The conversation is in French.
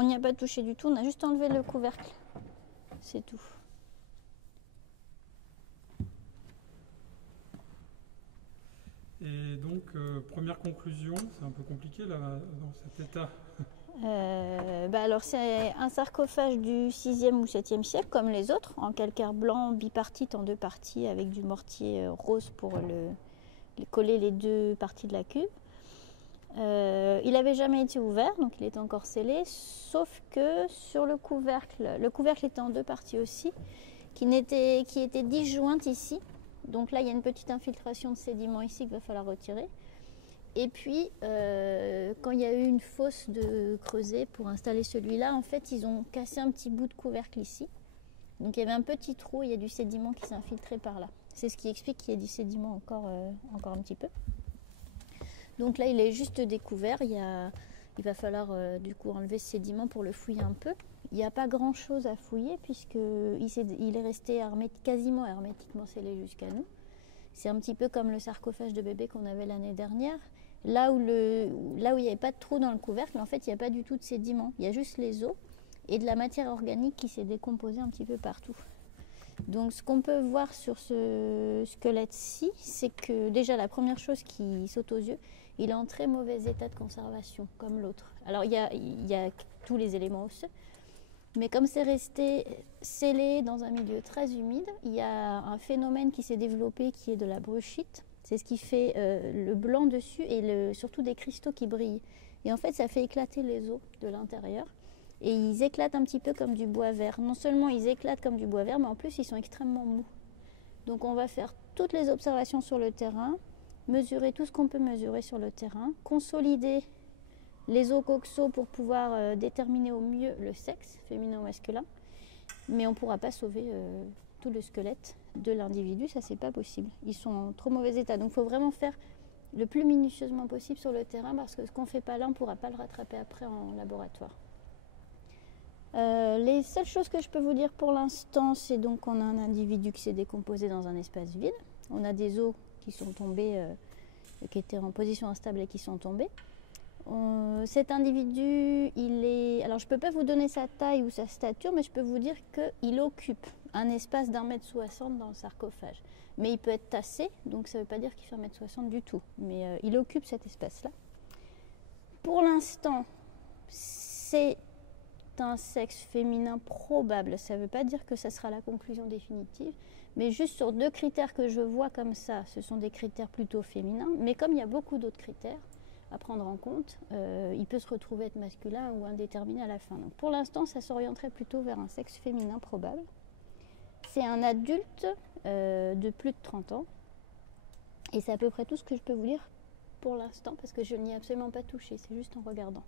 On n'y a pas touché du tout, on a juste enlevé le couvercle. C'est tout. Et donc, première conclusion, c'est un peu compliqué là, dans cet état. Alors c'est un sarcophage du 6e ou 7e siècle comme les autres, en calcaire blanc bipartite en 2 parties avec du mortier rose pour coller les 2 parties de la cuve. Il n'avait jamais été ouvert, donc il était encore scellé, sauf que sur le couvercle était en 2 parties aussi, qui était disjointe ici. Donc là il y a une petite infiltration de sédiments ici qu'il va falloir retirer. Et puis, quand il y a eu une fosse de creuset pour installer celui-là, en fait, ils ont cassé un petit bout de couvercle ici. Donc, il y avait un petit trou, il y a du sédiment qui s'est infiltré par là. C'est ce qui explique qu'il y ait du sédiment encore un petit peu. Donc là, il est juste découvert. Il va falloir du coup enlever ce sédiment pour le fouiller un peu. Il n'y a pas grand-chose à fouiller puisqu'il est resté quasiment hermétiquement scellé jusqu'à nous. C'est un petit peu comme le sarcophage de bébé qu'on avait l'année dernière. Là où il n'y avait pas de trou dans le couvercle, en fait, il n'y a pas du tout de sédiments. Il y a juste les os et de la matière organique qui s'est décomposée un petit peu partout. Donc, ce qu'on peut voir sur ce squelette-ci, c'est que déjà, la première chose qui saute aux yeux, il est en très mauvais état de conservation, comme l'autre. Alors, il y a tous les éléments osseux, mais comme c'est resté scellé dans un milieu très humide, il y a un phénomène qui s'est développé qui est de la bruchite. C'est ce qui fait le blanc dessus et surtout des cristaux qui brillent. Et en fait, ça fait éclater les os de l'intérieur. Et ils éclatent un petit peu comme du bois vert. Non seulement ils éclatent comme du bois vert, mais en plus ils sont extrêmement mous. Donc on va faire toutes les observations sur le terrain, mesurer tout ce qu'on peut mesurer sur le terrain, consolider les os coxaux pour pouvoir déterminer au mieux le sexe, féminin ou masculin. Mais on ne pourra pas sauver tout le squelette de l'individu, ça c'est pas possible. Ils sont en trop mauvais état. Donc il faut vraiment faire le plus minutieusement possible sur le terrain parce que ce qu'on ne fait pas là, on ne pourra pas le rattraper après en laboratoire. Les seules choses que je peux vous dire pour l'instant, c'est donc qu'on a un individu qui s'est décomposé dans un espace vide. On a des os qui sont tombés, qui étaient en position instable et qui sont tombés. Cet individu, alors je ne peux pas vous donner sa taille ou sa stature, mais je peux vous dire qu'il occupe un espace d'1,60 m dans le sarcophage. Mais il peut être tassé, donc ça ne veut pas dire qu'il fait 1,60 m du tout. Mais il occupe cet espace-là. Pour l'instant, c'est un sexe féminin probable. Ça ne veut pas dire que ça sera la conclusion définitive, mais juste sur 2 critères que je vois comme ça, ce sont des critères plutôt féminins. Mais comme il y a beaucoup d'autres critères à prendre en compte, il peut se retrouver être masculin ou indéterminé à la fin. Donc pour l'instant, ça s'orienterait plutôt vers un sexe féminin probable. C'est un adulte de plus de 30 ans. Et c'est à peu près tout ce que je peux vous dire pour l'instant, parce que je n'y ai absolument pas touché, c'est juste en regardant.